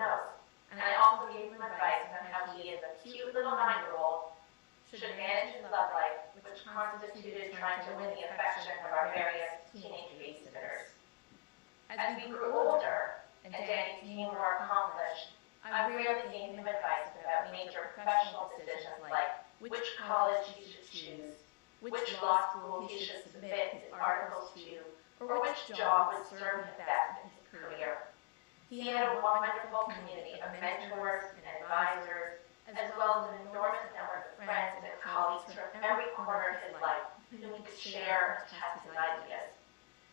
knows. And I also gave him advice on how he, as a cute little 9-year-old, should manage his love life, which constituted trying to win the affection of our various teenage babysitters. As we grew older, and Danny became more accomplished, I rarely gave him advice about major professional decisions like which college he should choose, which law school he should submit his articles to, or which job would serve him best in his career. He had a wonderful community of mentors and advisors, as well as an enormous number of friends and colleagues from every corner of his life with whom he could share and test his ideas.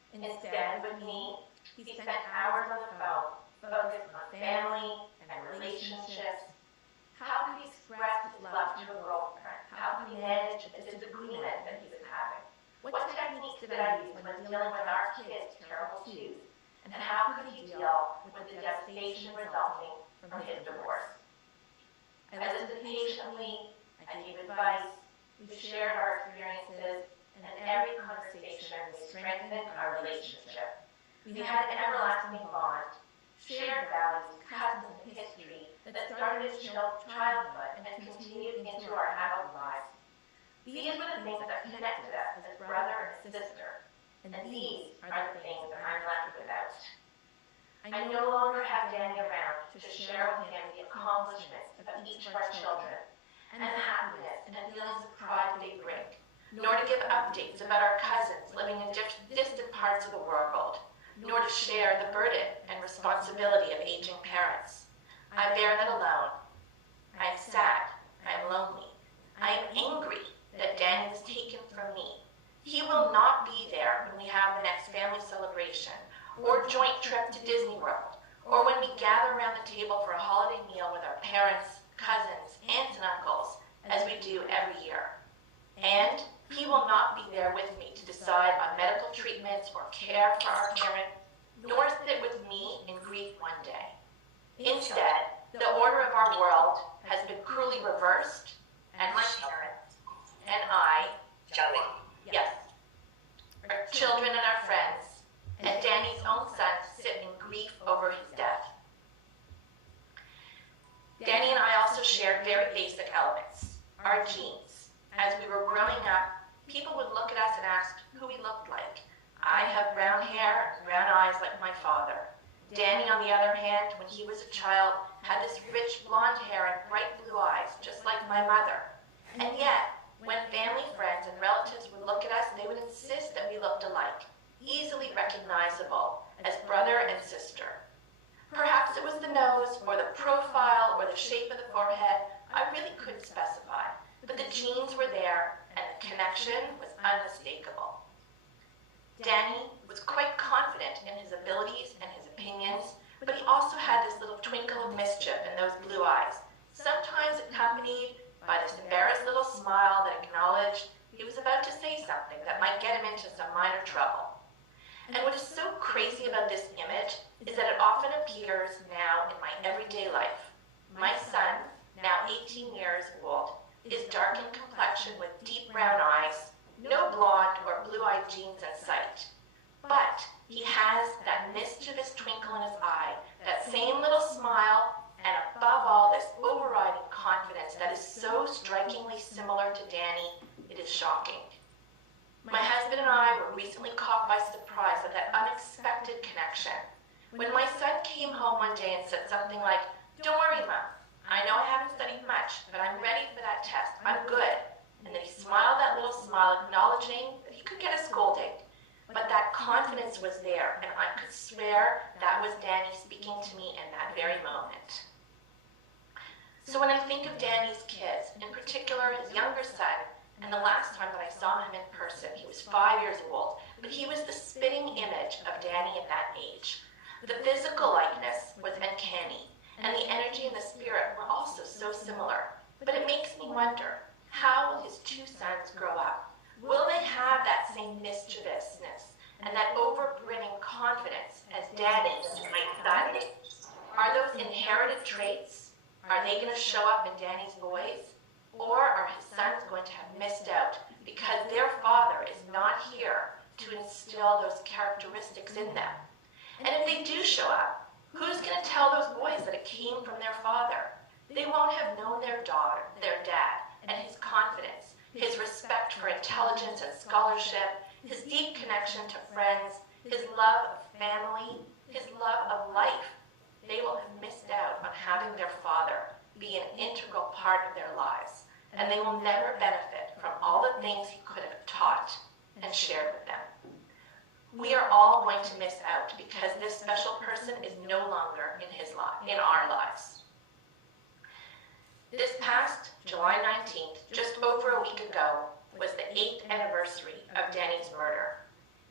Instead, with me, he spent hours on the phone, focused on family and relationships. How could he express his love to a girlfriend? How could he manage a disagreement that he was having? What techniques did I use when dealing with our kids' terrible twos? And how could he deal with the devastation resulting from his divorce? I listened patiently, I gave advice, we shared our experiences, and in every conversation we strengthened our relationship. We had an everlasting bond, shared values, customs, and history that started in childhood and continued into our adult lives. These were the things that connected us as brother and sister, and these are the things that I'm left without. I no longer have Danny around to share with him the accomplishments of each of our children, and the happiness and feelings of pride they bring, nor to give updates about our cousins living in distant parts of the world, nor to share the burden and responsibility of aging parents. I bear that alone. I am sad. I am lonely. I am angry that Danny was taken from me. He will not be there when we have the next family celebration, or joint trip to Disney World, or when we gather around the table for a holiday meal with our parents, cousins, aunts, and uncles, as we do every year. And he will not be there with me to decide on medical treatments or care for our parent, nor sit with me in grief one day. Instead, the order of our world has been cruelly reversed, and my parents, and I, Joey, yes, our children and our friends, and Danny's own son sit in grief over his death. Danny and I also shared very basic elements, our genes. As we were growing up, people would look at us and ask who we looked like. I have brown hair and brown eyes like my father. Danny, on the other hand, when he was a child, had this rich blonde hair and bright blue eyes, just like my mother. And yet, when family, friends, and relatives would look at us, they would insist that we looked alike, easily recognizable as brother and sister. Perhaps it was the nose, or the profile, or the shape of the forehead. I really couldn't specify, but the genes were there, and the connection was unmistakable. Danny was quite confident in his abilities and his opinions, but he also had this little twinkle of mischief in those blue eyes, sometimes accompanied by this embarrassed little smile that acknowledged he was about to say something that might get him into some minor trouble. And what is so crazy about this image is that it often appears now in my everyday life. My son, now 18 years old, is dark in complexion with deep brown eyes, no blonde or blue-eyed genes in sight. But he has that mischievous twinkle in his eye, that same little smile, and above all, this overriding confidence that is so strikingly similar to Danny, it is shocking. My husband and I were recently caught by surprise of that unexpected connection. When my son came home one day and said something like, "Don't worry, Mom. I know I haven't studied much, but I'm ready for that test. I'm good." And then he smiled that little smile, acknowledging that he could get a scolding. But that confidence was there, and I could swear that was Danny speaking to me in that very moment. So when I think of Danny's kids, in particular his younger son, and the last time that I saw him in person, he was 5 years old, but he was the spitting image of Danny at that age. The physical likeness was uncanny, and the energy and the spirit were also so similar. But it makes me wonder, how will his two sons grow up? Will they have that same mischievousness and that overbrimming confidence as Danny, my son? Are those inherited traits? Are they going to show up in Danny's boys? Or are his sons going to have missed out because their father is not here to instill those characteristics in them? And if they do show up, who's going to tell those boys that it came confidence, his respect for intelligence and scholarship, his deep connection to friends, his love of family, his love of life. They will have missed out on having their father be an integral part of their lives, and they will never benefit from all the things he could have taught and shared with them. We are all going to miss out because this special person is no longer in our lives. This past July 19th, just over a week ago, was the 8th anniversary of Danny's murder.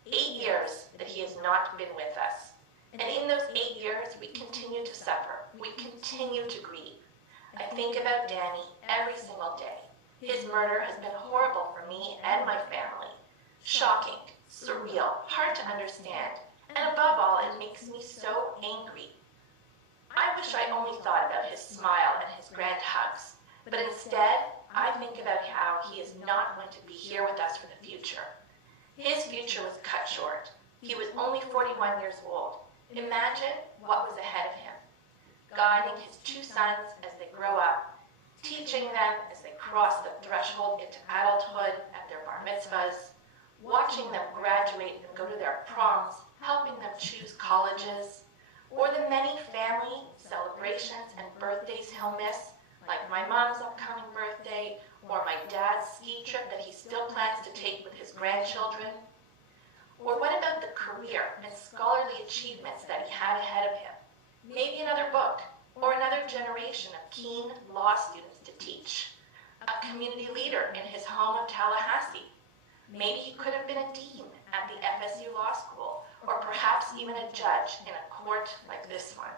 8 years that he has not been with us. And in those 8 years, we continue to suffer. We continue to grieve. I think about Danny every single day. His murder has been horrible for me and my family. Shocking, surreal, hard to understand, and above all, it makes me so angry. I wish I only thought about his smile and his grand hugs, but instead, I think about how he is not going to be here with us for the future. His future was cut short. He was only 41 years old. Imagine what was ahead of him. Guiding his 2 sons as they grow up, teaching them as they cross the threshold into adulthood at their bar mitzvahs, watching them graduate and go to their proms, helping them choose colleges, or the many family celebrations and birthdays he'll miss, like my mom's upcoming birthday, or my dad's ski trip that he still plans to take with his grandchildren. Or what about the career and scholarly achievements that he had ahead of him? Maybe another book, or another generation of keen law students to teach. A community leader in his home of Tallahassee. Maybe he could have been a dean at the FSU Law School, or perhaps even a judge in a court like this one.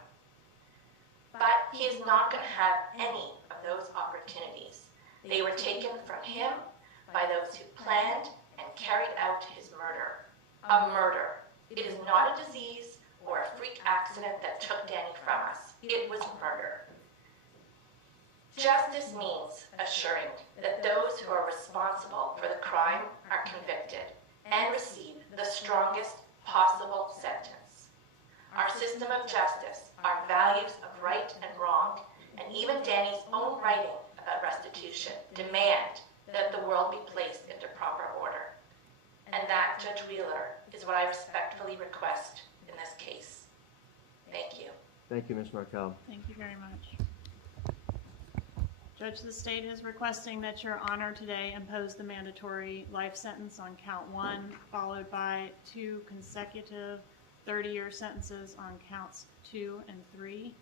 But he is not going to have any of those opportunities. They were taken from him by those who planned and carried out his murder. A murder. It is not a disease or a freak accident that took Danny from us. It was murder. Justice means assuring that those who are responsible for the crime are convicted and receive the strongest possible sentence. Our system of justice, our values of right and wrong, and even Danny's own writing about restitution demand that the world be placed into proper order. And that, Judge Wheeler, is what I respectfully request in this case. Thank you. Thank you, Ms. Markel. Thank you very much. Judge, the state is requesting that Your Honor today impose the mandatory life sentence on count 1, followed by 2 consecutive 30-year sentences on counts 2 and 3.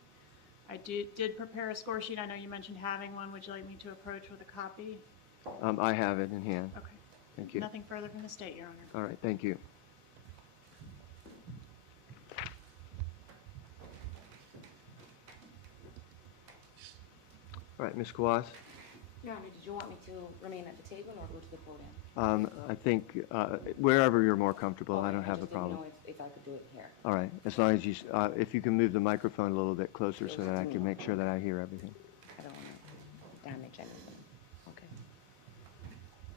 I did prepare a score sheet. I know you mentioned having one. Would you like me to approach with a copy? I have it in hand. Okay. Thank you. Nothing further from the state, Your Honor. All right, thank you. All right, Ms. Kwas. Your Honor, did you want me to remain at the table or go to the podium? I think wherever you're more comfortable, I don't have a problem. I just didn't know if I could do it here. All right, as long as you, if you can move the microphone a little bit closer so that I can make sure that I hear everything. I don't want to damage anything. Okay.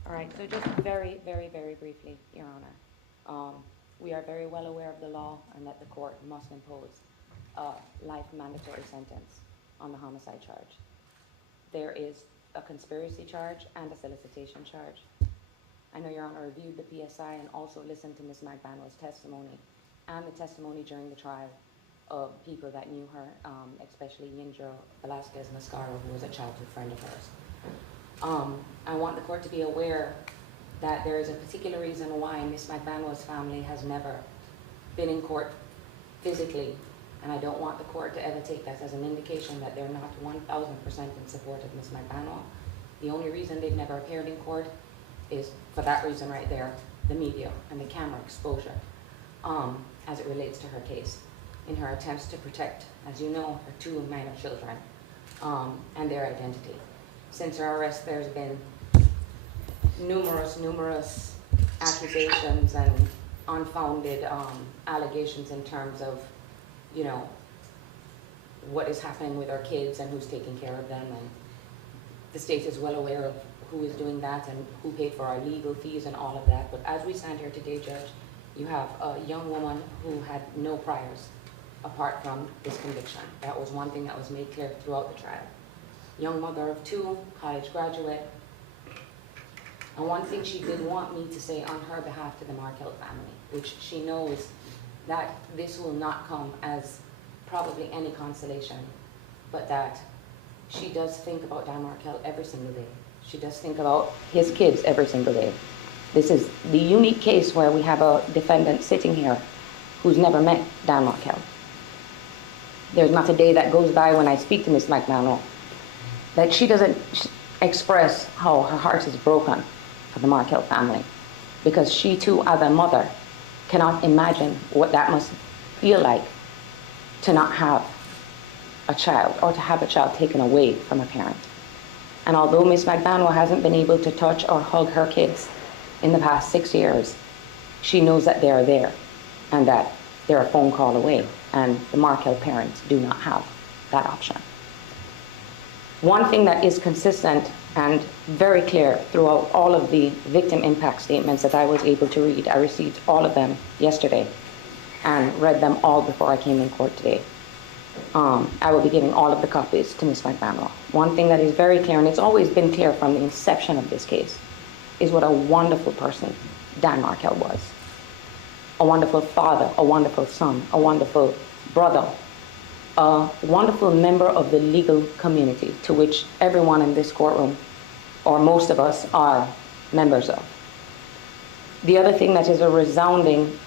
All right, so just very, very, very briefly, Your Honor. We are very well aware of the law and that the court must impose a life mandatory sentence on the homicide charge. There is a conspiracy charge and a solicitation charge. I know Your Honor reviewed the PSI and also listened to Ms. Magbanua's testimony and the testimony during the trial of people that knew her, especially Yindra Velasquez Mascaro, who was a childhood friend of hers. I want the court to be aware that there is a particular reason why Ms. Magbanua's family has never been in court physically, and I don't want the court to ever take that as an indication that they're not 1,000% in support of Ms. Magbanua. The only reason they've never appeared in court is for that reason right there, the media and the camera exposure, as it relates to her case, in her attempts to protect, as you know, her 2 minor children and their identity. Since her arrest, there's been numerous accusations and unfounded allegations in terms of, you know, what is happening with our kids and who's taking care of them, and the state is well aware of who is doing that and who paid for our legal fees and all of that. But as we stand here today, Judge, you have a young woman who had no priors apart from this conviction. That was one thing that was made clear throughout the trial. Young mother of 2, college graduate, And one thing she did want me to say on her behalf to the Markel family, which she knows that this will not come as probably any consolation, but that she does think about Dan Markel every single day. She does think about his kids every single day. This is the unique case where we have a defendant sitting here who's never met Dan Markel. There's not a day that goes by when I speak to Ms. Magbanua that she doesn't express how her heart is broken for the Markel family, because she too, as a mother, cannot imagine what that must feel like to not have a child, or to have a child taken away from a parent. And although Ms. Magbanua hasn't been able to touch or hug her kids in the past 6 years, she knows that they are there and that they're a phone call away, and the Markel parents do not have that option. One thing that is consistent and very clear throughout all of the victim impact statements that I was able to read, I received all of them yesterday and read them all before I came in court today. I will be giving all of the copies to Ms. Magbanua. One thing that is very clear, and it's always been clear from the inception of this case, is what a wonderful person Dan Markel was. A wonderful father, a wonderful son, a wonderful brother, a wonderful member of the legal community to which everyone in this courtroom, or most of us, are members of. The other thing that is a resounding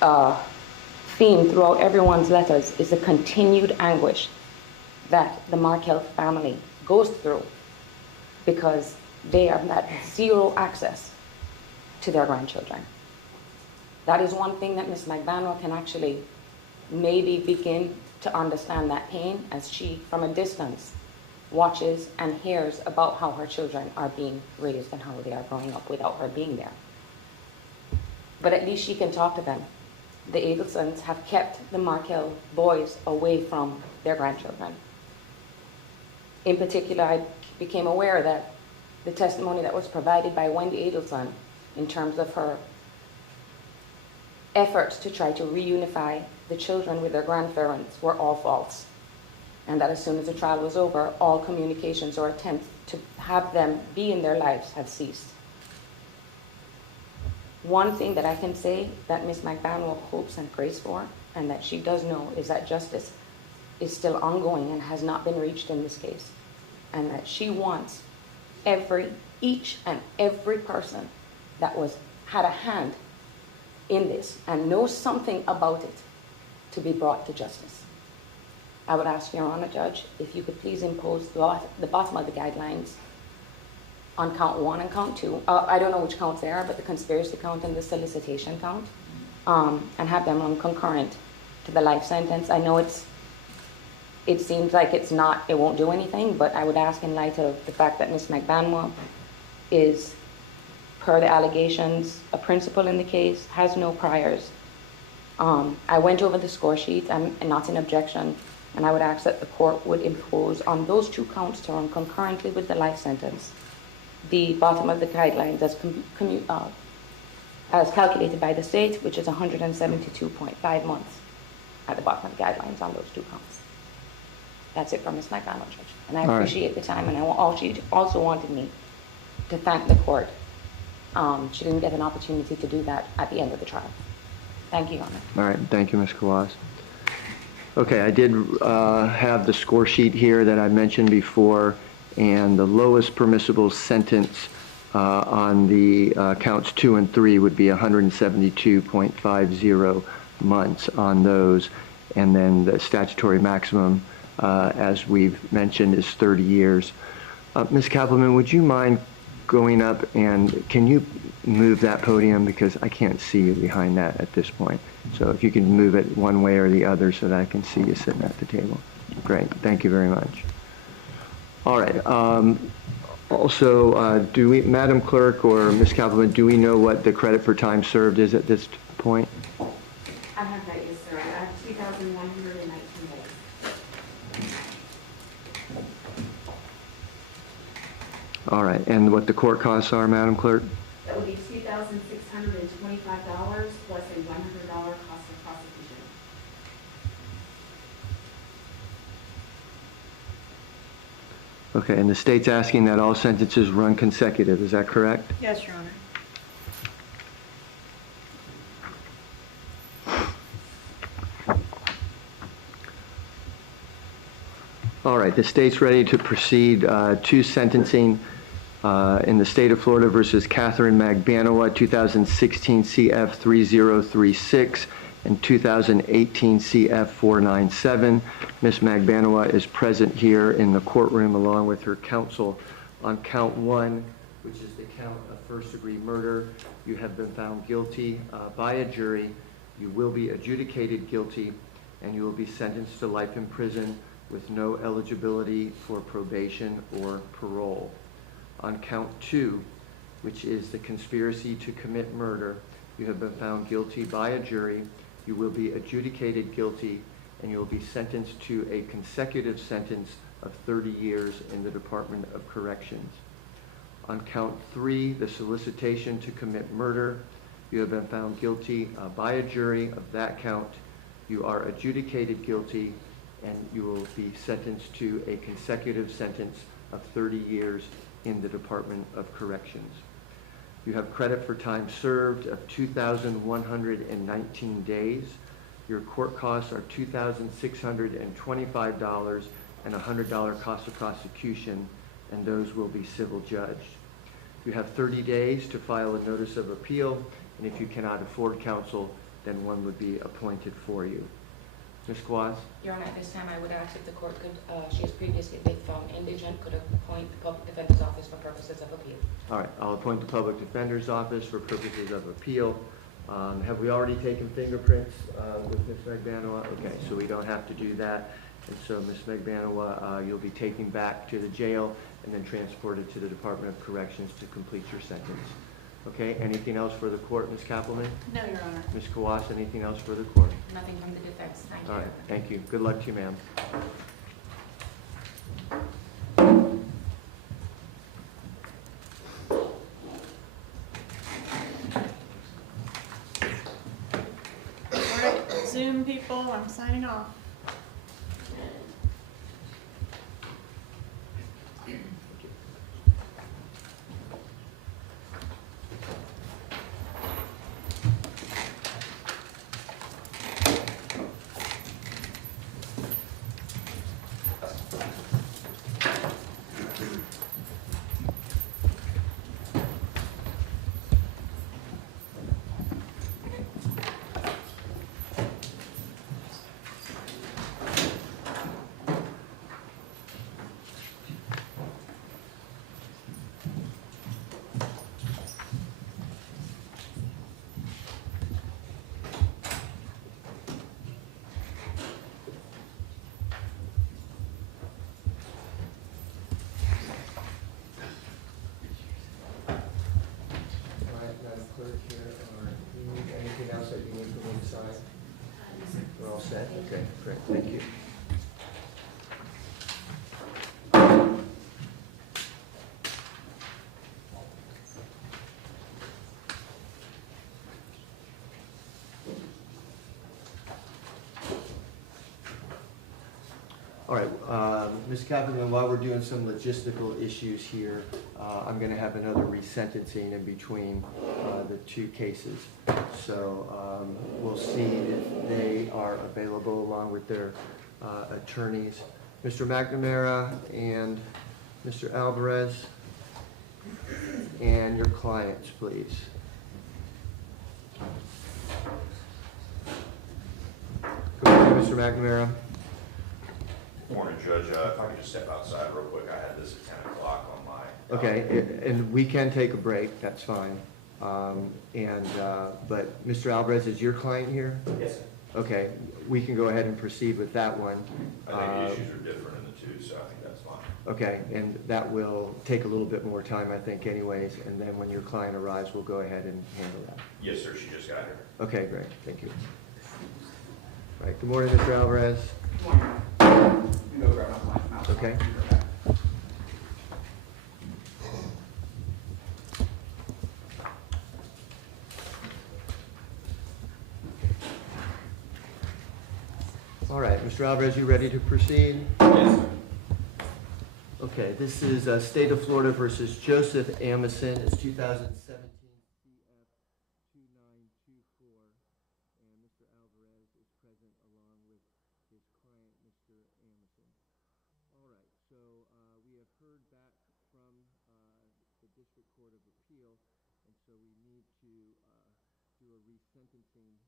theme throughout everyone's letters is the continued anguish that the Markel family goes through because they have had zero access to their grandchildren. That is one thing that Ms. Magbanua can actually maybe begin to understand that pain as she, from a distance, watches and hears about how her children are being raised and how they are growing up without her being there. But at least she can talk to them. The Adelsons have kept the Markel boys away from their grandchildren. In particular, I became aware that the testimony that was provided by Wendy Adelson in terms of her efforts to try to reunify the children with their grandparents were all false. And that as soon as the trial was over, all communications or attempts to have them be in their lives have ceased. One thing that I can say that Ms. Magbanua hopes and prays for, and that she does know, is that justice is still ongoing and has not been reached in this case. And that she wants each and every person that had a hand in this and knows something about it to be brought to justice. I would ask Your Honor, Judge, if you could please impose the bottom of the guidelines on count 1 and count 2. I don't know which counts they are, but the conspiracy count and the solicitation count, and have them run concurrent to the life sentence. I know it seems like it won't do anything, but I would ask, in light of the fact that Ms. Magbanua is, per the allegations, a principal in the case, has no priors. I went over the score sheet. I'm not in objection, and I would ask that the court would impose on those 2 counts to run concurrently with the life sentence the bottom of the guidelines as calculated by the state, which is 172.5 months at the bottom of the guidelines on those 2 counts. That's it from Ms. Magbanua, Judge. And I appreciate the time, and she also wanted me to thank the court. She didn't get an opportunity to do that at the end of the trial. Thank you, Your Honor. All right, thank you, Ms. Kawas. Okay, I did have the score sheet here that I mentioned before, and the lowest permissible sentence on the counts 2 and 3 would be 172.50 months on those, and then the statutory maximum, as we've mentioned, is 30 years. Ms. Kappelman, would you mind going up, and can you move that podium, because I can't see you behind that at this point. So if you can move it one way or the other so that I can see you sitting at the table. Great, thank you very much. All right, also, Madam Clerk or Ms. Kappelman, do we know what the credit for time served is at this point? I have that, yes, sir. I have 2,119 days. All right, and what the court costs are, Madam Clerk? That would be $2,625 plus a $100 cost of prosecution. Okay, and the state's asking that all sentences run consecutive, is that correct? Yes, Your Honor. All right, the state's ready to proceed to sentencing in the state of Florida versus Katherine Magbanua, 2016 CF 3036 and 2018 CF 497. Ms. Magbanua is present here in the courtroom along with her counsel. On count 1, which is the count of first-degree murder, you have been found guilty by a jury. You will be adjudicated guilty, and you will be sentenced to life in prison with no eligibility for probation or parole. On count 2, which is the conspiracy to commit murder, you have been found guilty by a jury. You will be adjudicated guilty, and you will be sentenced to a consecutive sentence of 30 years in the Department of Corrections. On count 3, the solicitation to commit murder, you have been found guilty by a jury of that count. You are adjudicated guilty, and you will be sentenced to a consecutive sentence of 30 years in the Department of Corrections. You have credit for time served of 2,119 days. Your court costs are $2,625 and $100 cost of prosecution, and those will be civil judged. You have 30 days to file a notice of appeal, and if you cannot afford counsel, then one would be appointed for you. Ms. Quaz? Your Honor, at this time, I would ask if the court could, she has previously been found indigent, could appoint the Public Defender's Office for purposes of appeal. All right, I'll appoint the Public Defender's Office for purposes of appeal. Have we already taken fingerprints with Ms. Magbanua? Okay, so we don't have to do that. And so, Ms. Magbanua, you'll be taken back to the jail and then transported to the Department of Corrections to complete your sentence. Okay, anything else for the court, Ms. Kappelman? No, Your Honor. Ms. Kawas, anything else for the court? Nothing from the defense. Thank you. All right, thank you. Good luck to you, ma'am. All right, Zoom people, I'm signing off. Anything else that you need from me to sign? We're all set? Okay, great, thank you. All right, Ms. Kappelman, while we're doing some logistical issues here, I'm going to have another resentencing in between the two cases. So we'll see if they are available along with their attorneys. Mr. McNamara and Mr. Alvarez, and your clients, please. Go ahead, Mr. McNamara. Morning, Judge. If I could just step outside real quick, I had this at 10 o'clock on my... Okay, and we can take a break, that's fine. But Mr. Alvarez, is your client here? Yes, sir. Okay, we can go ahead and proceed with that one. I think the issues are different in the two, so I think that's fine. Okay, and that will take a little bit more time, I think, anyways, and then when your client arrives, we'll go ahead and handle that. Yes, sir. She just got here. Okay, great, thank you. All right, good morning, Mr. Alvarez. Good morning. You know, grab my mouse. Okay. All right, Mr. Alvarez, you ready to proceed? Yes, sir. Okay, this is State of Florida versus Joseph Amison. It's 2017 CF 2924, and Mr. Alvarez is present along with his client, Mr. Amison. All right, so we have heard back from the District Court of Appeal, and so we need to do a resentencing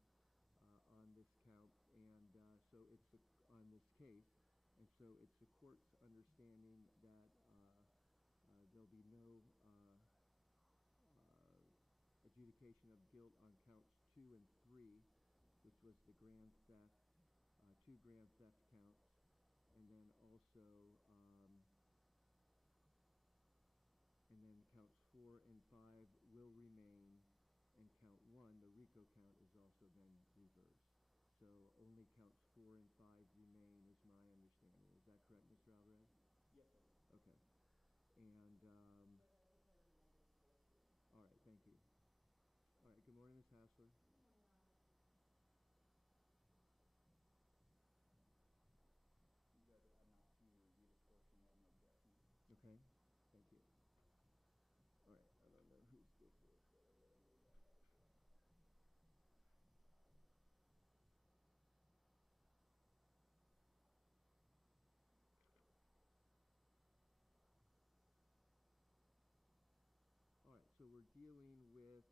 on this count, and so it's on this case. And so it's the court's understanding that there'll be no adjudication of guilt on counts 2 and 3, which was the grand theft, 2 grand theft counts, and then also, and then counts 4 and 5 will remain, and count 1, the RICO count, is also then reversed. So only counts 4 and 5 remain, is my understanding. Is that correct, Mr. Alvarez? Yes, sir. Okay. And, all right, thank you. All right, good morning, Ms. Hassler. You guys have had an opportunity to review this portion, you have no objection. Okay, thank you. All right, I don't know who's this is. All right, so we're dealing with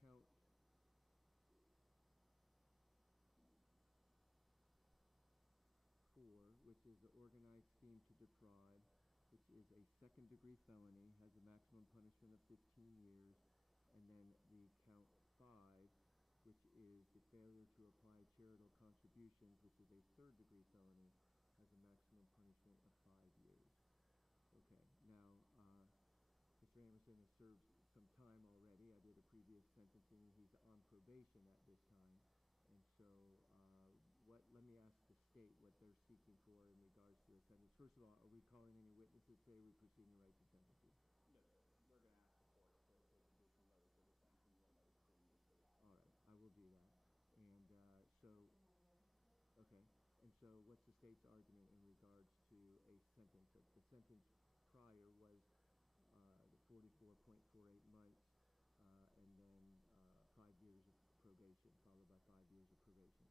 count 4, which is the organized scheme to defraud, which is a second-degree felony, has a maximum punishment of 15 years, and then the count 5, which is the failure to apply charitable contributions, which is a third-degree felony, has a maximum punishment of 5 years. Okay, now, Mr. Amison has served some time already. I did a previous sentencing. He's on probation at this time. And so let me ask the state what they're seeking for in regards to a sentence. First of all, are we calling any witnesses today? Are we proceeding right to sentencing? No, sir. We're going to ask the court to take judicial notice of the sentencing you'll notice previously. All right, I will do that. And okay. And so what's the state's argument in regards to a sentence? The sentence prior was the 44.48 months, and then 5 years of probation, followed by 5 years of probation.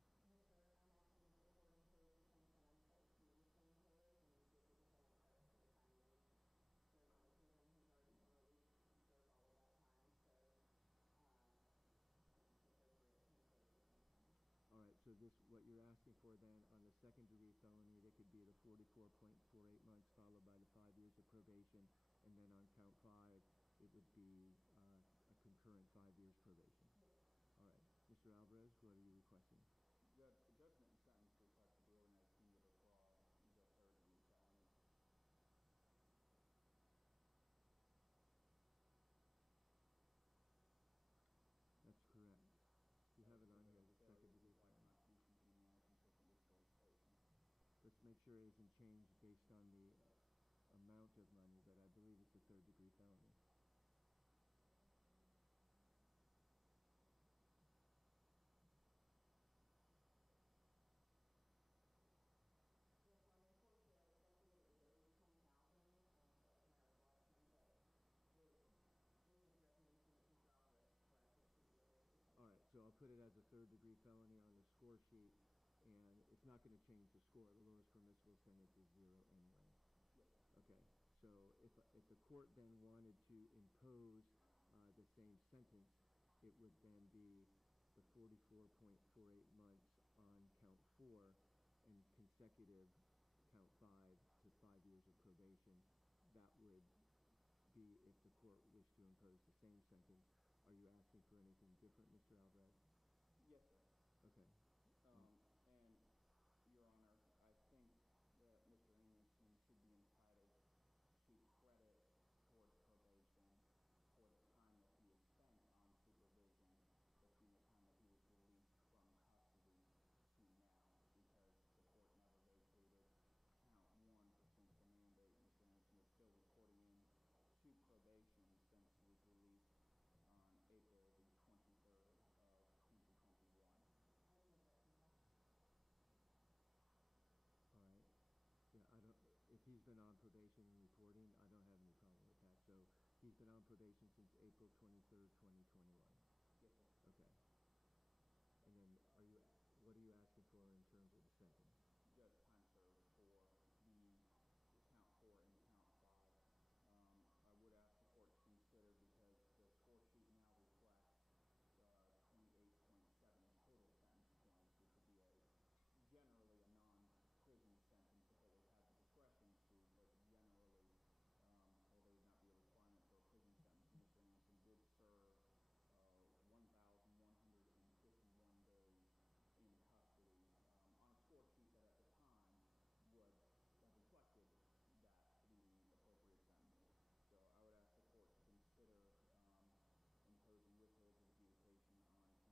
All right, so this, what you're asking for then on the second-degree felony, that could be the 44.48 months followed by the 5 years of probation, and then on count 5, it would be a concurrent 5 years probation. All right, Mr. Alvarez, what are you requesting? Judge, the judgment and sentence reflects the organized scheme to defraud is a third-degree felony. That's correct. You have it on here, the second-degree felony. Contribution to be non-consistent with solicitation. Let's make sure it isn't changed based on the amount of money, but I believe it's a third-degree felony. All right, so I'll put it as a third-degree felony on the score sheet, and it's not going to change the score. The lowest permissible sentence is 0 anyway. Okay, so if the court then wanted to impose the same sentence, it would then be the 44.48 months on count 4 and consecutive count 5 to 5 years of probation. That would be if the court wished to impose the same sentence. Are you asking for anything different, Mr. Alvarez? Yes, sir. Okay. And, Your Honor, I think that Mr. Amison should be entitled to credit towards probation for the time that he has spent on supervision between the time that he was released from custody to now, because the court never vacated count 1 pursuant to the mandate. Mr. Amison is still reporting in to probation since he was released on April the 23rd of checking and reporting, I don't have any problem with that. So he's been on probation since April 23rd, 2021. Yes, sir. Okay. And then what are you asking for in terms of the sentence? Judge, time served for the count 4 and count 5. I would ask the court to consider, because the score sheet now reflects 28.7 total sentence points, which would be generally a non-prison sentence. The court would have the discretion to, but generally, although it would not be a requirement for a prison sentence, Mr. Anderson did serve 1,151 days in custody on a score sheet that at the time would have reflected that to be the appropriate sentence. So I would ask the court to consider imposing withhold of adjudication on counts 4 and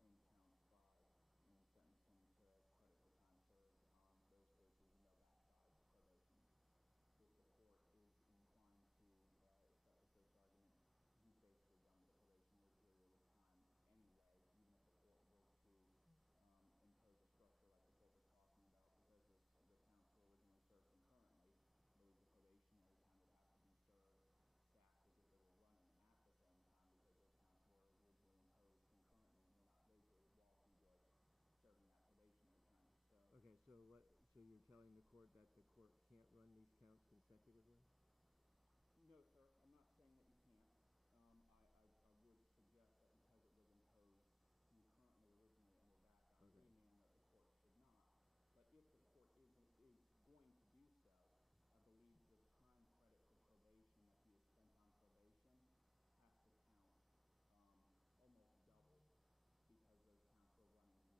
count 5 and sentence him to credit for time served on those cases and no backside probation. If the court is inclined to accept the state's argument, he's basically done with the probationary period of time anyway, even if the court were to impose a structure like the court was talking about, because the counts were originally served concurrently. I believe the probationary time would have to be served stacked as if they were running at the same time, because those counts were originally imposed concurrently and were not vacated while he was serving that probationary time. So Okay, so you're telling the court that the court can't run these counts consecutively? no, sir, I'm not saying that you can't. I would suggest that because it was imposed concurrently originally and we're back on remand, that the court should not. But if the court is going to do so, I believe the time credit for probation that he has spent on probation has to count almost double, because those counts were running concurrently to each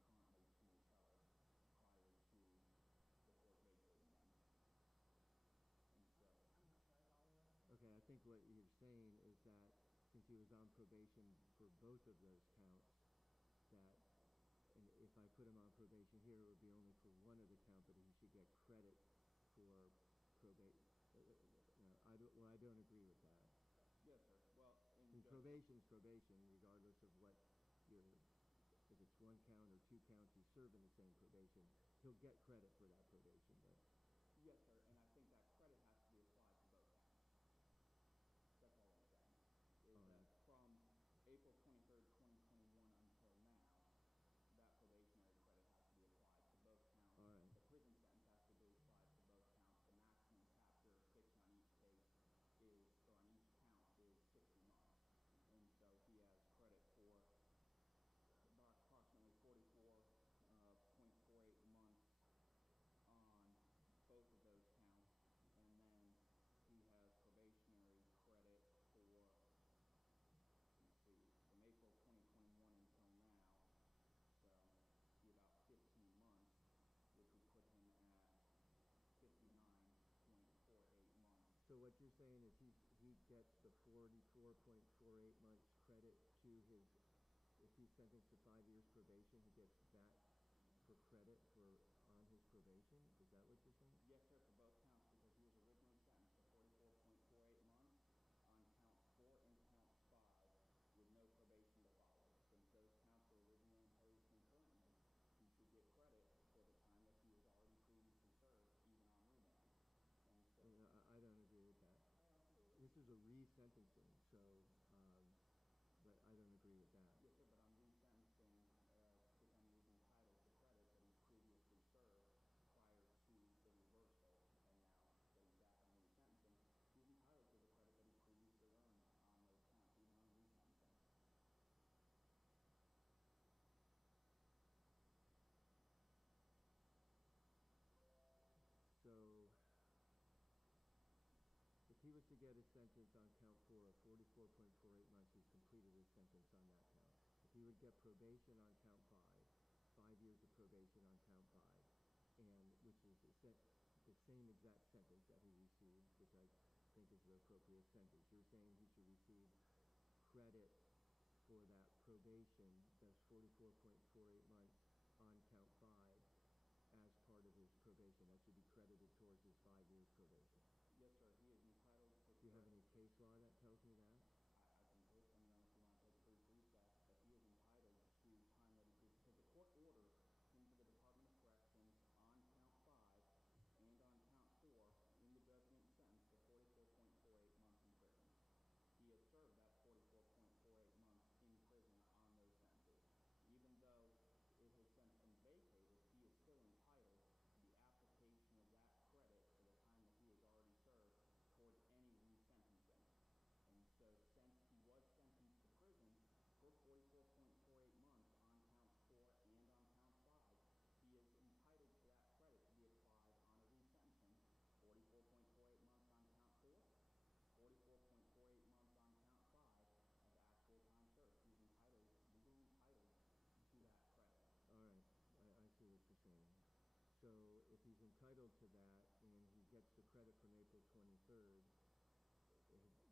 other prior to the court vacating them. And so, Okay, I think what you're saying is that since he was on probation for both of those counts, that, and if I put him on probation here, it would be only for one of the counts, but he should get credit for probation. I don't agree with that. yes, sir. Well, Probation is probation, regardless of what if it's one count or two counts, you serve in the same probation. He'll get credit for that probation, but. yes, sir, and I think that credit has to be applied to both counts. That's all I'm saying. Is that from April 23rd, 2021 until now, that probationary credit has to be applied to both counts. All right. The prison sentence has to be applied to both counts. The maximum cap jurisdiction on each case on each count is 60 months. And so he has credit for about approximately 44.48 months on both of those counts, and then he has probationary credit for, let's see, from April 2021 until now, so be about 15 months, which would put him at 59.48 months. So what you're saying is he gets the 44.48 months credit to his, if he's sentenced to 5 years probation, he gets that for credit for on his probation? Is that what you're saying? Yes, sir, for both counts, because he was originally sentenced to 44.48 months on count 4 and count 5 with no probation to follow. Since those counts were originally imposed concurrently, he should get credit for the time that he was already previously served, even on remand. And so, I don't agree with that. This is a re-sentencing, so, but I don't agree with that. yes, sir, but on resentencing, defendant is entitled to credit that he previously served prior to the reversal, and now that he's back on resentencing, he's entitled to the credit that he previously earned on those counts, even on resentencing. So, if he was to get a sentence on count 4 of 44.48 months, he's completed his sentence on that count. If he would get probation on count 5 years of probation on count 5, and which is the same exact sentence that he received, which I think is the appropriate sentence. You're saying he should receive credit for that probation, those 44.48 months on count 5 as part of his probation. That should be credited towards his 5 years probation. Yes, sir, he is entitled to. Do you have any case law that tells me that? I can pull some, if you want to take a brief recess, but he is entitled to time that he previously, because the court ordered him to the Department of Corrections on count 5 and on count 4 in the judgment credit from April 23rd,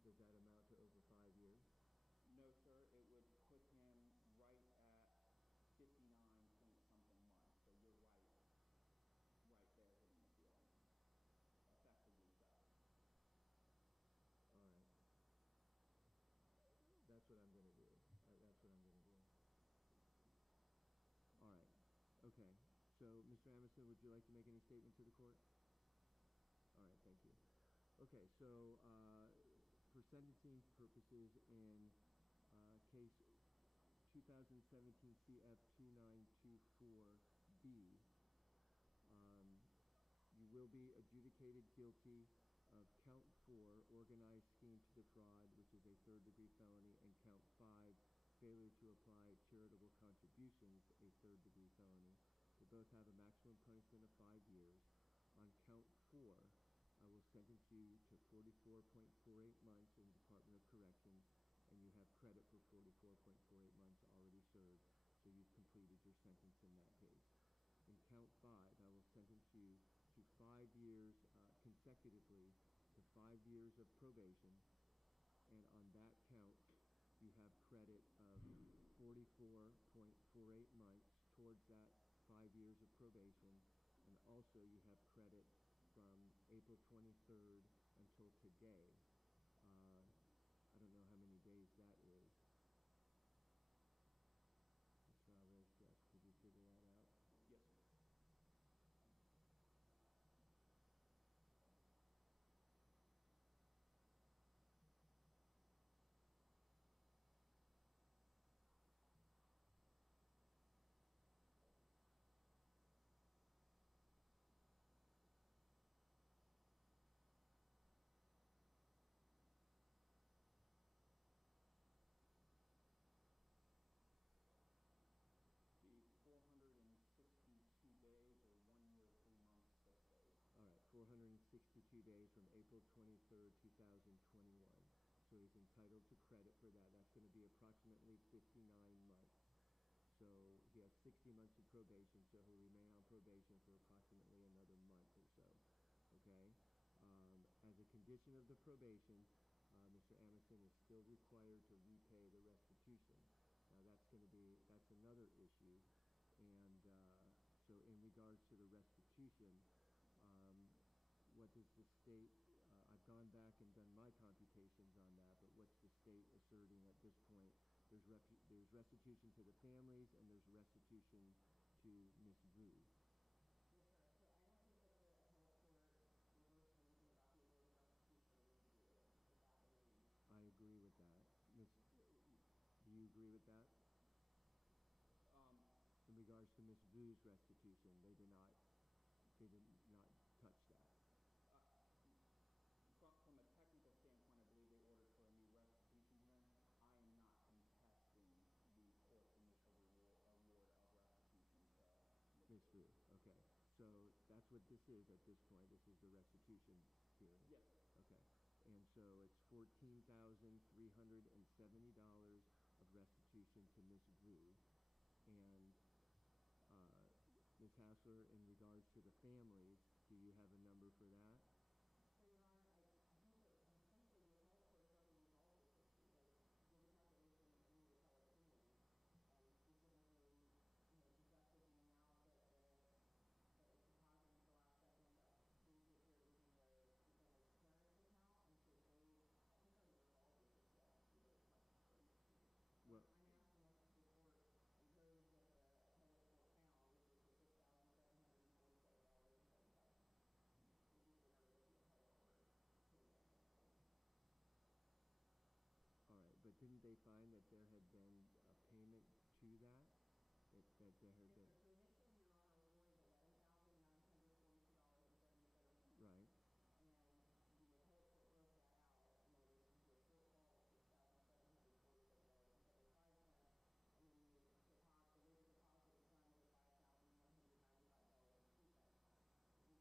does that amount to over 5 years? No, sir, it would put him right at 59 point something months, so you're right there hitting the feeling, effectively so. All right. That's what I'm going to do. That's what I'm going to do. All right. Okay. So, Mr. Amerson, would you like to make any statement to the court? All right. Thank you. Okay. So, for sentencing purposes in case 2017 CF 2924B, you will be adjudicated guilty of count 4, organized scheme to defraud, which is a third-degree felony, and count 5, failure to apply charitable contributions, a third-degree felony. They both have a maximum punishment of 5 years. On count 4, I will sentence you to 44.48 months in the Department of Corrections, and you have credit for 44.48 months already served, so you've completed your sentence in that case. In count 5, I will sentence you to 5 years consecutively to 5 years of probation, and on that count, you have credit of 44.48 months towards that 5 years of probation, and also you have credit from April 23rd until today. I don't know how many days that is. Mr. Alvarez, could you figure that out? Yes, sir. The 462 days or 1 year, 3 months, 6 days. All right, 462 days from April 23rd, 2021. So he's entitled to credit for that. That's going to be approximately 59 months. So he has 60 months of probation, so he'll remain on probation for approximately another month or so. Okay? As a condition of the probation, Mr. Amerson is still required to repay the restitution. Now that's another issue. And so in regards to the restitution, what does the state, I've gone back and done my computations on that, but what's the state asserting at this point? There's restitution to the families, and there's restitution to Ms. Vu. Yes, sir. So I don't think that the appellate court reversed anything about the award of restitution to Ms. Vu. Is that the main? I agree with that. Do you agree with that? In regards to Ms. Vu's restitution, they did not touch that. From a technical standpoint, I believe they ordered for a new restitution hearing. I am not contesting the court's initial award of restitution to Ms. Vu. Okay. So that's what this is at this point. This is the restitution hearing. Yes. Okay. And so it's $14,370 of restitution to Ms. Vu. And Ms. Hassler, in regards to the families, do you have a number for that? So, Your Honor, I think that essentially the appellate court has already resolved this issue. They did the calculation in the appellate opinion and specifically, deducted the amount that was deposited at the last second that previously appeared within the defendant's parents' account, and so they, I think, already resolved this issue. I don't see that it's much of an issue. Well, I'm asking that the court impose what the appellate court found, which is the $6,747.75, which is the number that the appellate court came in with. all right. But didn't they find that there had been a payment to that? That there had been... Yes, sir. So initially, Your Honor awarded $11,942.77. Right. And the appellate court broke that out and noted that the shortfall of $6,747.75, and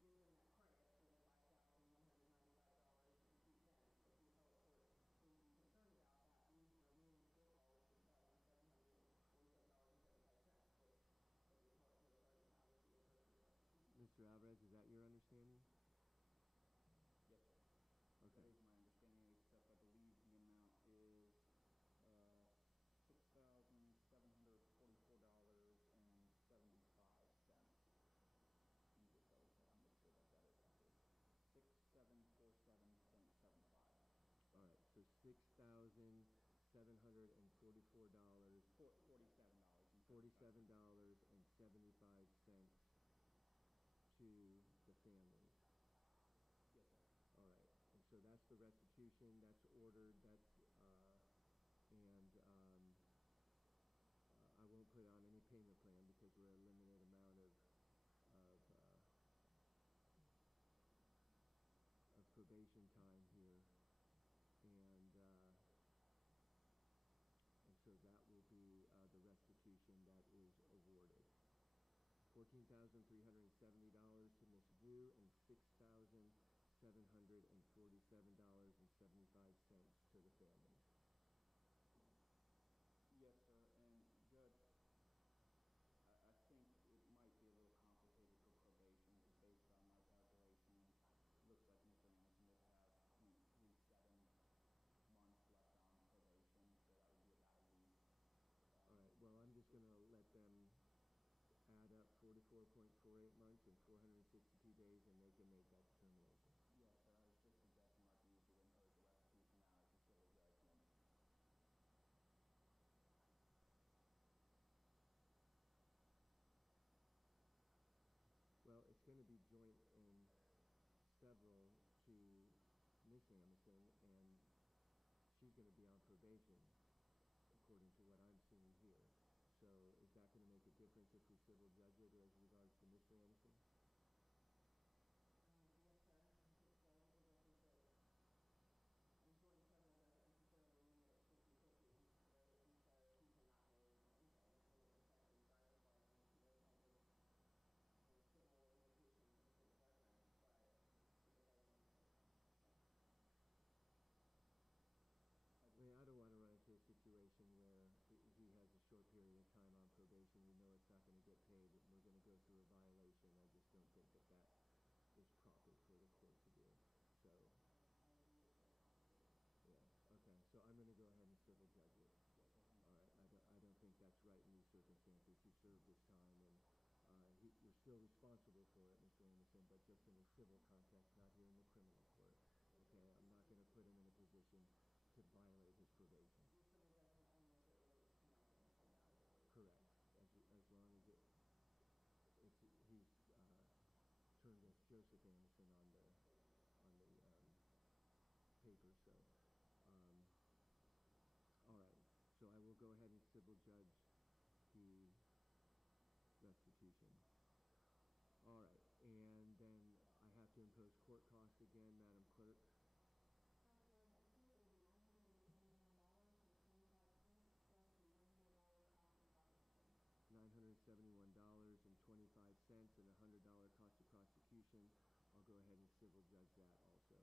then the later deposit was done with $5,195.02. We gave them that credit for the $5,195.02, but the appellate court seemed to be concerned about that leaving the remaining shortfall of $6,747.75, which the $744, $47.75 to the families. Yes, sir. All right, and so that's the restitution, that's ordered, that's, I won't put on any payment plan because we're at a limited amount of probation time here, and so that will be the restitution that is awarded. $14,370 to Ms. Vu and $6,747.75 to the families. Yes, sir, and Judge, I think it might be a little complicated for probation, because based on my calculations, it looks like Mr. Anderson would have 0.37 months left on probation, so that would be about a week. All right, well, I'm just going to let them add up 44.48 months and 462 days, and they can make that determination. Yes, sir, I was just suggesting it might be easier to impose the restitution now as a civil judgment. Well, it's going to be joint and several to Miss Anderson, and she's going to be on probation, according to what I'm seeing here. So is that going to make a difference if we civil judge it as regards to Mr. Anderson? Yes, sir. So it doesn't say, joint and several doesn't necessarily limit it 50-50, right? And so he cannot make, okay, and it says in private bargain, no public civil litigation or civil judgment, but it doesn't say that. I mean, I don't want to run into a situation where he has a short period of time on probation, we know it's not going to get paid, and we're going to go through a violation. I just don't think that that is proper for the court to do. So, I agree it's very complicated. yeah, okay, so I'm going to go ahead and civil judge it. All right, I don't think that's right in these circumstances. He served his time, and you're still responsible for it, Mr. Anderson, but just in a civil context, not here in the criminal court. Okay, I'm not going to put him in a position to violate his probation. Your civil judgment only as it relates to Mike Anderson, not as it relates. Correct, as long as he's termed as Joseph Anderson on the paper. So, all right. So I will go ahead and civil judge the restitution. All right, and then I have to impose court costs again, Madam Clerk. $971.25 and $100 cost of prosecution. I'll go ahead and civil judge that also.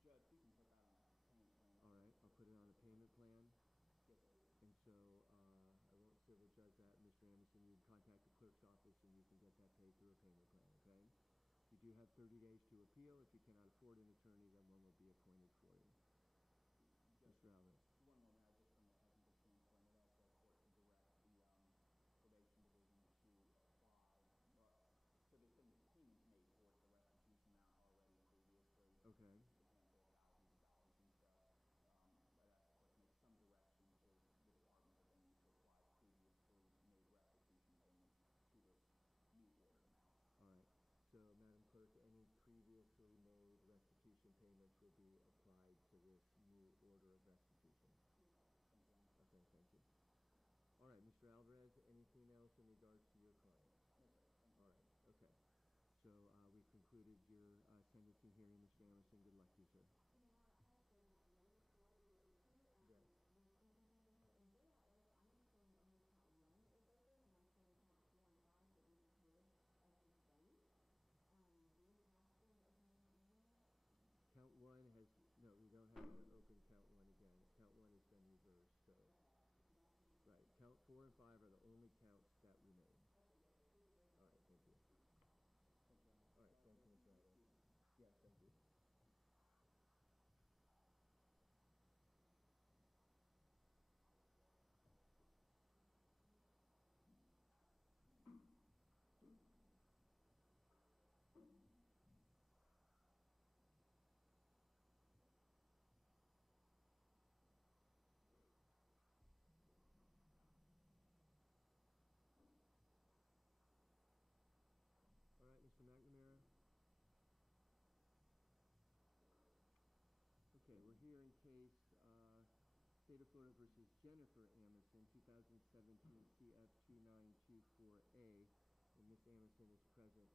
Judge, we can put that on a payment plan. All right, I'll put it on a payment plan. Yes, sir. And so I won't civil judge that, Mr. Anderson. You can contact the clerk's office and you can get that paid through a payment plan, okay? You do have 30 days to appeal. If you cannot afford an attorney, then one will be appointed for you. Mr. Alvarez. One more now, just from I think the standpoint, I'd ask the court to direct the probation division to apply. So there's been payments made towards the restitution amount already previously. Okay. A handful of thousands of dollars and stuff. I'd ask the court to make some direction to the Department of Revenue to apply previously made restitution payments to this new ordered amount. All right. So, Madam Clerk, any previously made restitution payments will be applied to this new order of restitution. Thank you. Okay, thank you. All right, Mr. Alvarez, anything else in regards to your client? No, sir. Thank you. All right, okay. So we've concluded your sentencing hearing, Mr. Anderson. Good luck to you, sir. Yes. Count one has, no, we don't have to open count one again. Count one has been reversed, so. Right, count 4 and 5 are the only counts that remain. All right, thank you. All right, thank you, Mr. Alvarez. Yes, thank you. State of Florida versus Jennifer Amundson, 2017 CF 2924A. And Ms. Amundson is present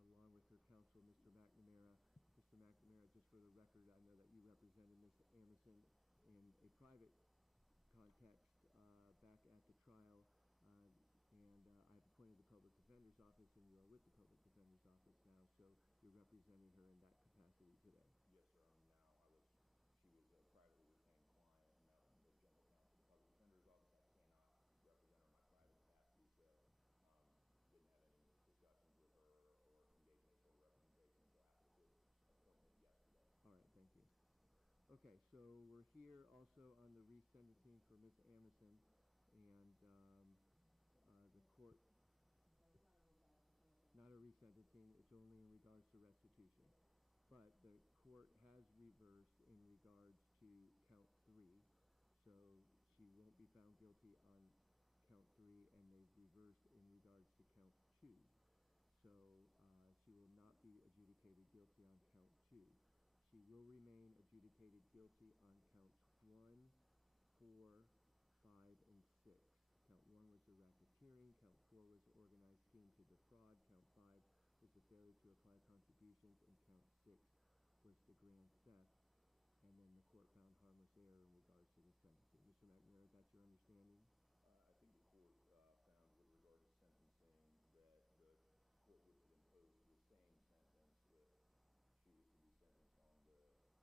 along with her counsel, Mr. McNamara. Mr. McNamara, just for the record, I know that you represented Ms. Amundson in a private context back at the trial, and I've appointed the Public Defender's Office, and you are with the Public Defender's Office now, so you're representing her in that capacity today. Yes, sir. She was a privately retained client, and now I'm the general counsel of the Public Defender's Office. I cannot represent her in my private capacity, so didn't have any discussions with her or engage in any sort of representation until after the court's appointment yesterday. All right, thank you. Okay, so we're here also on the resentencing for Ms. Amundson, and the court, not a resentencing, it's only in regards to restitution. But the court has reversed in regards to count 3, so she won't be found guilty on count 3, and they've reversed in regards to count 2. So she will not be adjudicated guilty on count 2. She will remain adjudicated guilty on counts 1, 4, 5, and 6. Count 1 was the racketeering, count 4 was the organized scheme to defraud, count 5 was the failure to apply contributions, and count 6 was the grand theft. And then the court found harmless error in regards to the sentencing. Mr. McNamara, that's your understanding? I think the court found with regard to sentencing that the court would have imposed the same sentence if she was to be sentenced on the counts that were not vacated.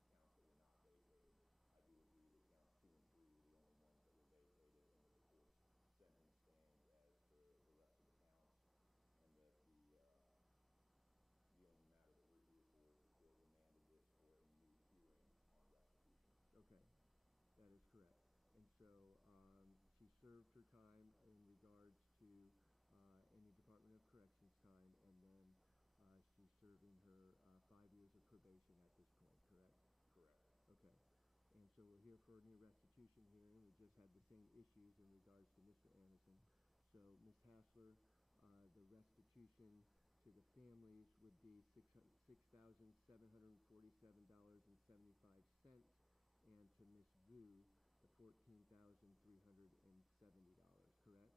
I do agree that counts 2 and 3 were the only ones that were vacated, and that the court's sentence stands as to the rest of the counts, and that the only matter that we're here for is the court remanded this for a new hearing on restitution. Okay, that is correct. And so she served her time in regards to any Department of Corrections time, and then she's serving her 5 years of probation at this point, correct? Correct. Okay. And so we're here for a new restitution hearing. We just had the same issues in regards to Mr. Amundson. So, Ms. Hassler, the restitution to the families would be $6,747.75, and to Ms. Vu, the $14,370, correct?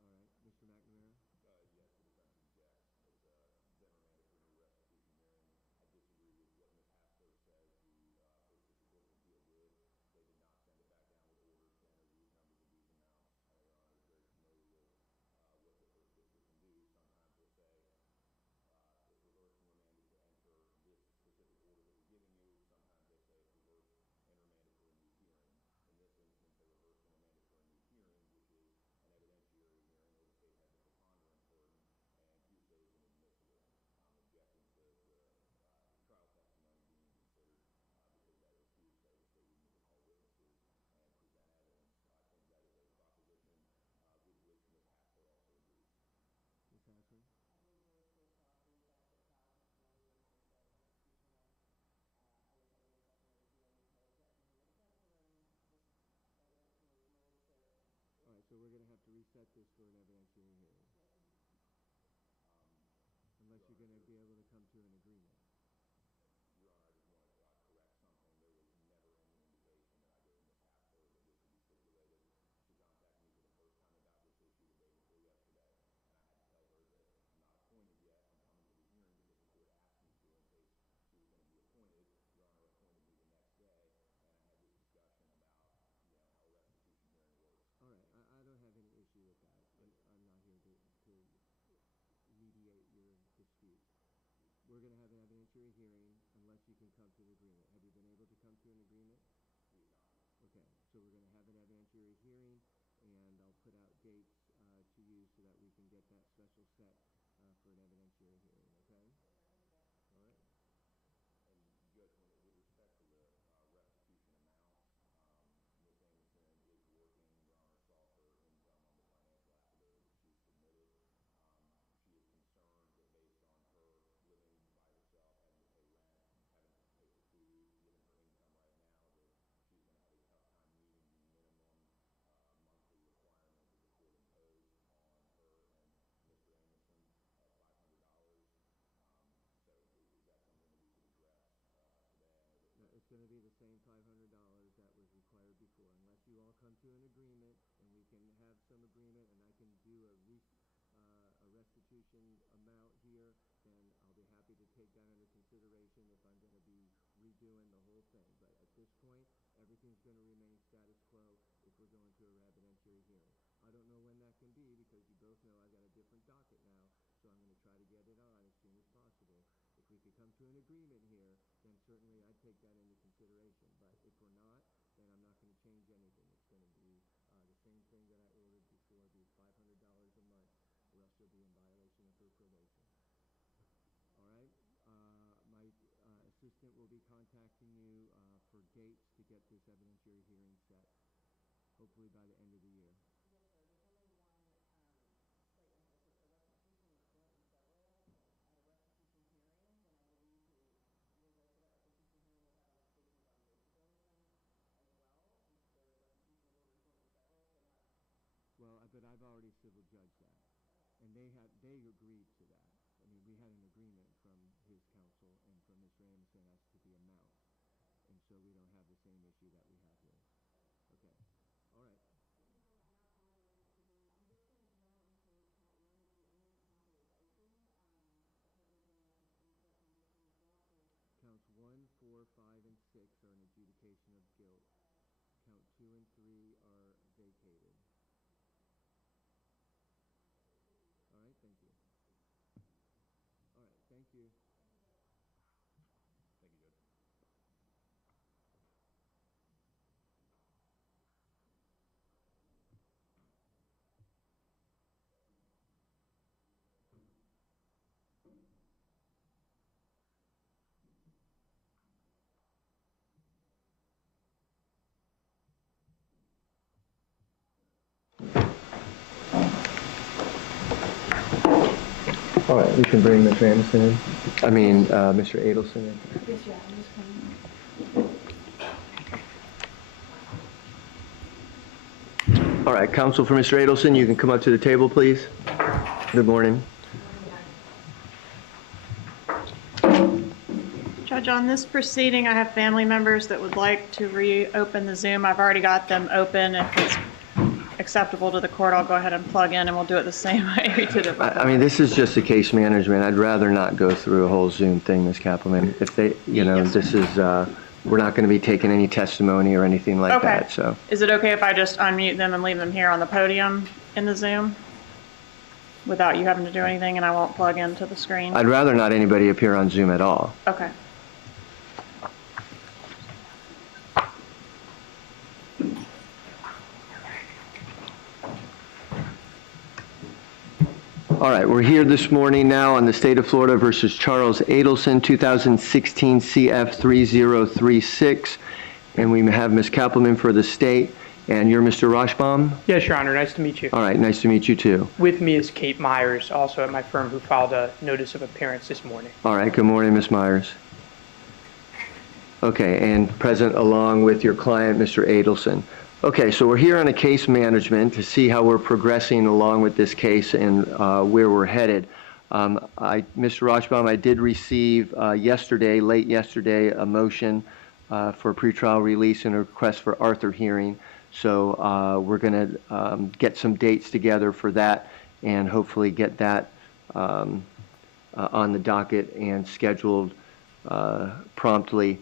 All right, Mr. McNamara? Yes, the defense objects. It's been remanded for a new restitution hearing. I disagree with what Ms. Hassler says the First District Court of Appeal did. They did not send it back down with orders to enter these numbers of these amounts. Your Honor is very familiar with what the First District can do. Sometimes they'll say, it's reversed and remanded to enter this specific order that we're giving you. Sometimes they say it's reversed and remanded for a new hearing. In this instance, they reversed and remanded for a new hearing, which is an evidentiary hearing where the state has a preponderance burden, and hearsay is inadmissible. I'm objecting to the trial testimony being considered because that is hearsay. The state would need to call witnesses and present evidence. I think that is a proposition with which Ms. Hassler also agrees. Ms. Hassler? All right, so we're going to have to reset this for an evidentiary hearing. Unless you're going to be able to come to an agreement. Your Honor, I just want to correct something. There was never any indication that I gave Ms. Hassler that this would be stipulated. She contacted me for the first time about this issue the day before yesterday, and I had to tell her that I'm not appointed yet. I'm coming to the hearing because the court asked me to in case she was going to be appointed. Your Honor appointed me the next day, and I had this discussion about, how a restitution hearing works. All right, I don't have any issue with that. I'm not here to mediate your dispute. We're going to have an evidentiary evidentiary hearing unless you can come to an agreement. Have you been able to come to an agreement? Okay, so we're going to have an evidentiary hearing, and I'll put out dates to you so that we can get that special set for an evidentiary hearing, okay? All right. And Judge, with respect to the restitution amounts, Ms. Anderson is working, Your Honor saw her income on the financial affidavit that she submitted. She is concerned that based on her living by herself, having to pay rent, having to pay for food, given her income right now, that she's going to have a tough time meeting the minimum monthly requirement that the court imposed on her and Mr. Anderson of $500. So is that something that we could address today? I know that No, it's going to be the same $500 that was required before, unless you all come to an agreement, and we can have some agreement, and I can do a restitution amount here, then I'll be happy to take that under consideration if I'm going to be redoing the whole thing. But at this point, everything's going to remain status quo if we're going to a evidentiary hearing. I don't know when that can be, because you both know I've got a different docket now, so I'm going to try to get it on as soon as possible. If we could come to an agreement here, then certainly I'd take that into consideration. But if we're not, then I'm not going to change anything. It's going to be the same thing that I ordered before, be $500 a month, or else you'll be in violation of her probation. All right? My assistant will be contacting you for dates to get this evidentiary hearing set, hopefully by the end of the year. Yes, sir. There's only one slight difference. If the restitution is joint and several at a restitution hearing, then I believe we'll go to that restitution hearing. We'll have notifications on both of those then as well, since the restitution is ordered joint and several, so not. Well, but I've already civil judged that, and they agreed to that. I mean, we had an agreement from his counsel and from Mr. Anderson as to the amount, and so we don't have the same issue that we have here. Okay. All right. Counts 1, 4, 5, and 6 are an adjudication of guilt. Count 2 and 3 are vacated. All right, thank you. All right, thank you. Thank you, Judge. All right, we can bring Mr. Anderson in. I mean, Mr. Adelson in. Yes, yeah, I'm just coming. All right, counsel for Mr. Adelson, you can come up to the table, please. Good morning. Judge, on this proceeding, I have family members that would like to reopen the Zoom. I've already got them open. If it's acceptable to the court, I'll go ahead and plug in, and we'll do it the same way we did it before. I mean, this is just a case management. I'd rather not go through a whole Zoom thing, Ms. Kappelman. If they, you know, Yes, this is, we're not going to be taking any testimony or anything like Okay. that, so. Is it okay if I just unmute them and leave them here on the podium in the Zoom without you having to do anything, and I won't plug into the screen? I'd rather not anybody appear on Zoom at all. Okay. All right, we're here this morning now on the State of Florida versus Charles Adelson, 2016 CF 3036, and we have Ms. Kappelman for the state, and you're Mr. Roshbaum? Yes, Your Honor. Nice to meet you. All right, nice to meet you too. With me is Kate Myers, also at my firm, who filed a notice of appearance this morning. All right, good morning, Ms. Myers. Okay, and present along with your client, Mr. Adelson. Okay, so we're here on a case management to see how we're progressing along with this case and where we're headed. Mr. Roshbaum, I did receive yesterday, late yesterday, a motion for pretrial release and a request for Arthur hearing. So we're going to get some dates together for that and hopefully get that on the docket and scheduled promptly.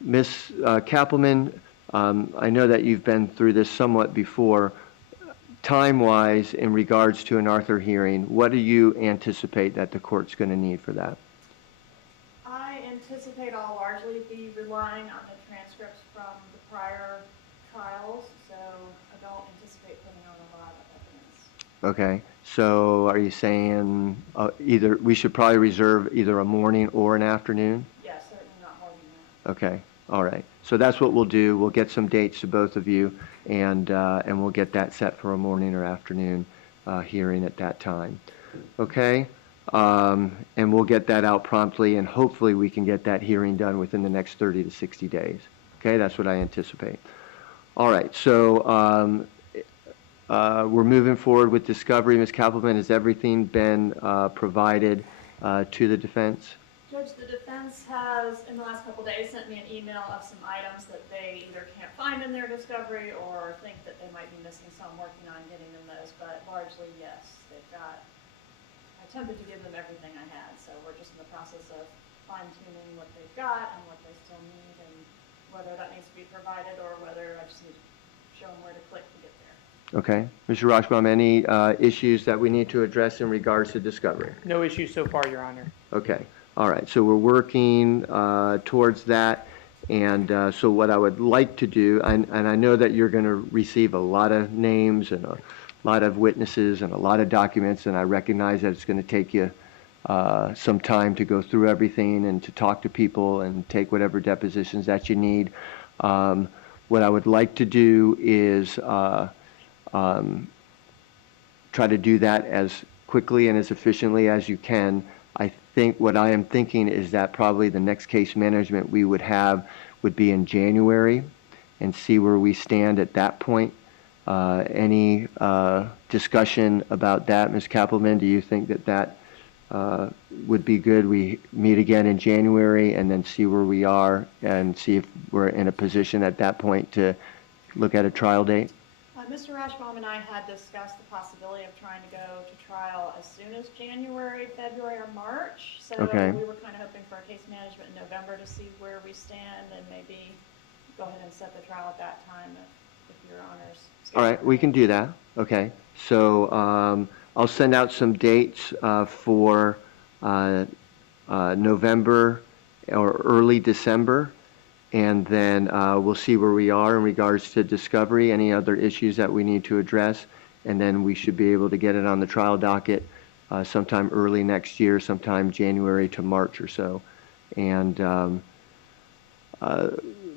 Ms. Kappelman, I know that you've been through this somewhat before. Time-wise, in regards to an Arthur hearing, what do you anticipate that the court's going to need for that? I Okay, so are you saying either, we should probably reserve either a morning or an afternoon? Yes, certainly not more than that. Okay, all right. So that's what we'll do. We'll get some dates to both of you, and we'll get that set for a morning or afternoon hearing at that time. Okay? And we'll get that out promptly, and hopefully we can get that hearing done within the next 30 to 60 days. Okay, that's what I anticipate. All right, so we're moving forward with discovery. Ms. Kappelman, has everything been provided to the defense? Judge, the defense has, in the last couple days, sent me an email of some items that they either can't find in their discovery or think that they might be missing, so I'm working on getting them those, but largely, yes, they've got, I attempted to give them everything I had, so we're just in the process of fine tuning what they've got and what they still need, and whether that needs to be provided or whether I just need to show them where to click to get there. Okay. Mr. Rashbaum, any issues that we need to address in regards to discovery? No issues so far, Your Honor. Okay. All right. So we're working towards that. And so what I would like to do, and I know that you're going to receive a lot of names and a lot of witnesses and a lot of documents, and I recognize that it's going to take you some time to go through everything and to talk to people and take whatever depositions that you need. What I would like to do is try to do that as quickly and as efficiently as you can. I think what I am thinking is that probably the next case management we would have would be in January, and see where we stand at that point. Any discussion about that, Ms. Kappelman? Do you think that that would be good? We meet again in January and then see where we are and see if we're in a position at that point to look at a trial date? Mr. Rashbaum and I had discussed the possibility of trying to go to trial as soon as January, February, or March. So Okay. we were kind of hoping for a case management in November to see where we stand and maybe go ahead and set the trial at that time if your honors. All right, we can do that. Okay. So I'll send out some dates for November or early December, and then we'll see where we are in regards to discovery, any other issues that we need to address, and then we should be able to get it on the trial docket sometime early next year, sometime January to March or so. And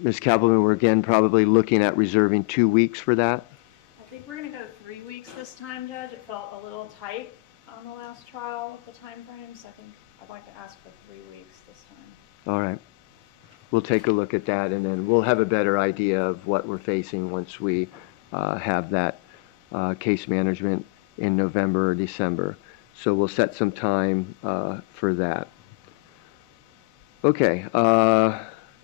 Ms. Kappelman, we're again probably looking at reserving 2 weeks for that. I think we're going to go 3 weeks this time, Judge. It felt a little tight on the last trial with the time frame, so I think I'd like to ask for 3 weeks this time. All right. We'll take a look at that, and then we'll have a better idea of what we're facing once we have that case management in November or December. So we'll set some time for that. Okay.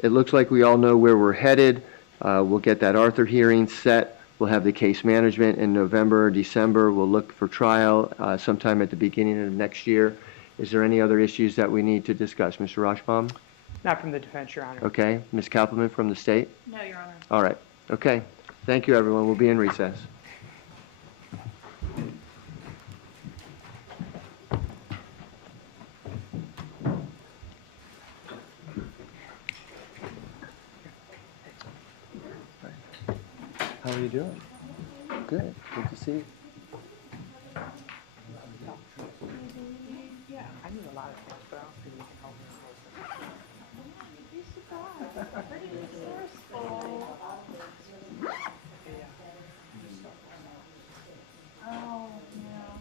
It looks like we all know where we're headed. We'll get that Arthur hearing set. We'll have the case management in November or December. We'll look for trial sometime at the beginning of next year. Is there any other issues that we need to discuss? Mr. Rashbaum? Not from the defense, Your Honor. Okay. Ms. Kappelman from the state? No, Your Honor. All right. Okay. Thank you, everyone. We'll be in recess. How are you doing? Good. Good to see you. Yeah, I need a lot of things, but I don't think you can help me with Oh, yeah.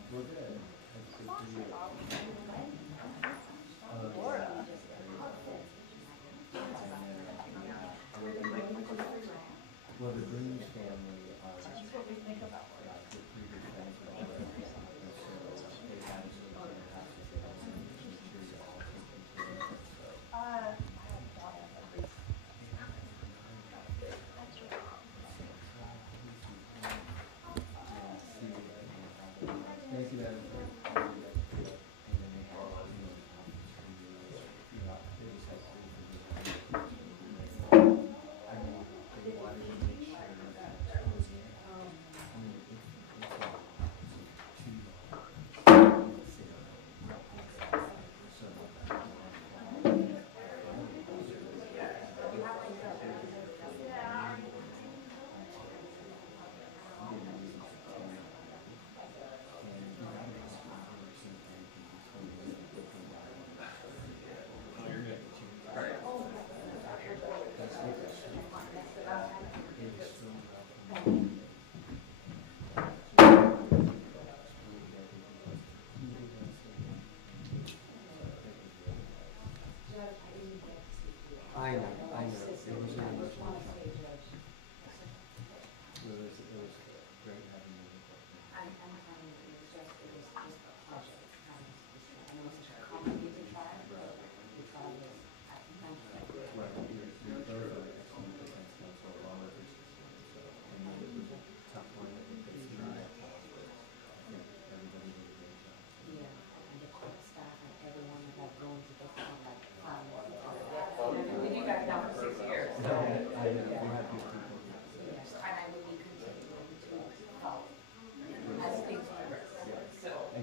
Well, the Greens family, that's what we think about.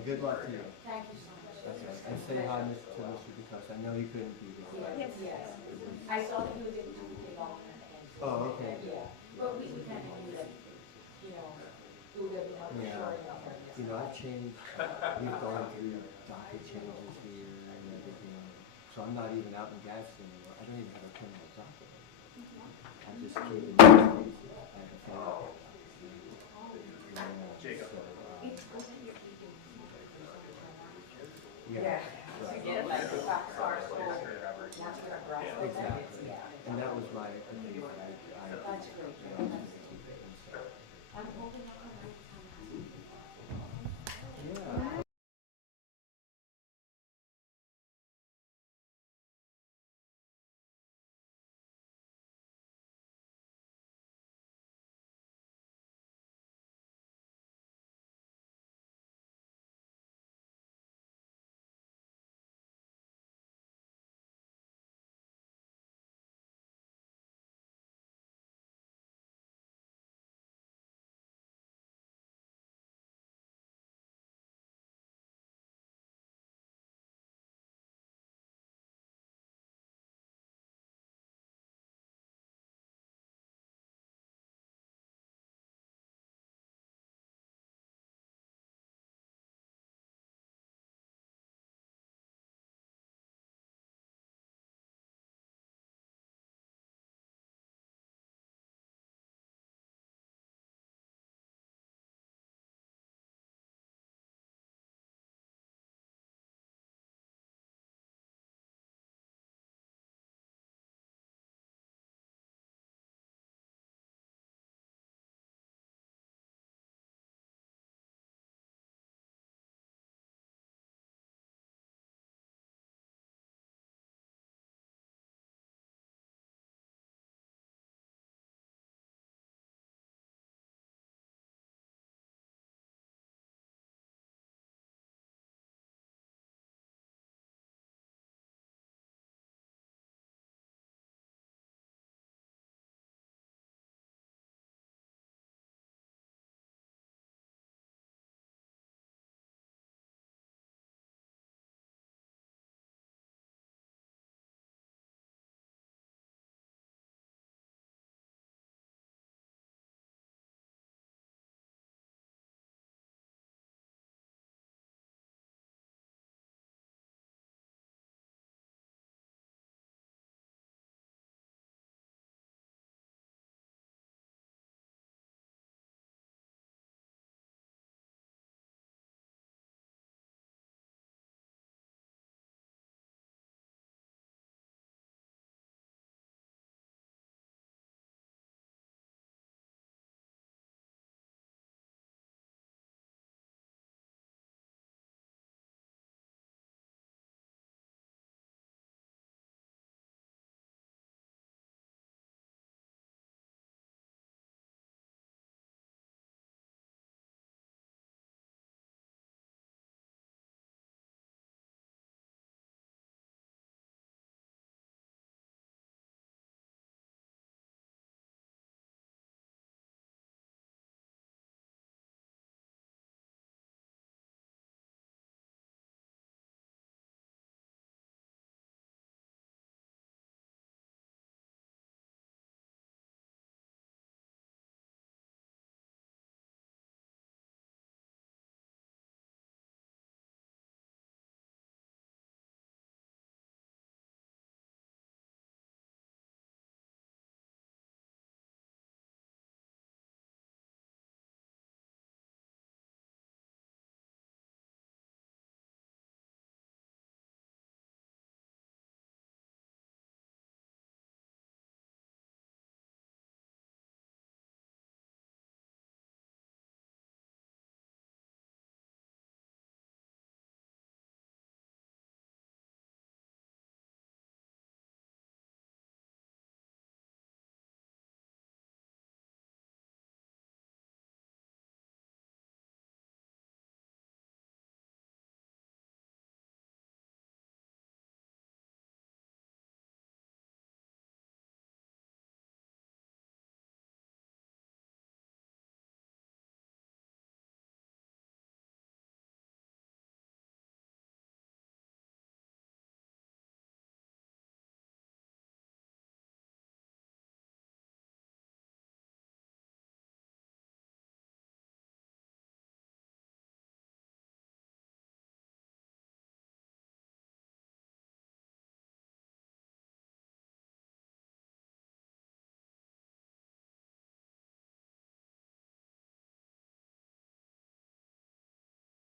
good luck to you. Thank you so much. Okay. And say hi to Mr. DeCosta. I know you couldn't be here. Yes, yes. I saw that he was able to take off and. Oh, okay. Yeah, but we kind of knew that, you know, we were gonna be much Yeah. short in there. You know, I've changed, we've gone through docket changes here and everything. So I'm not even out in Gadsden anymore. I don't even have a criminal docket. I just keep it in case I have a family. Jacob. So, It's good that you're keeping. yeah.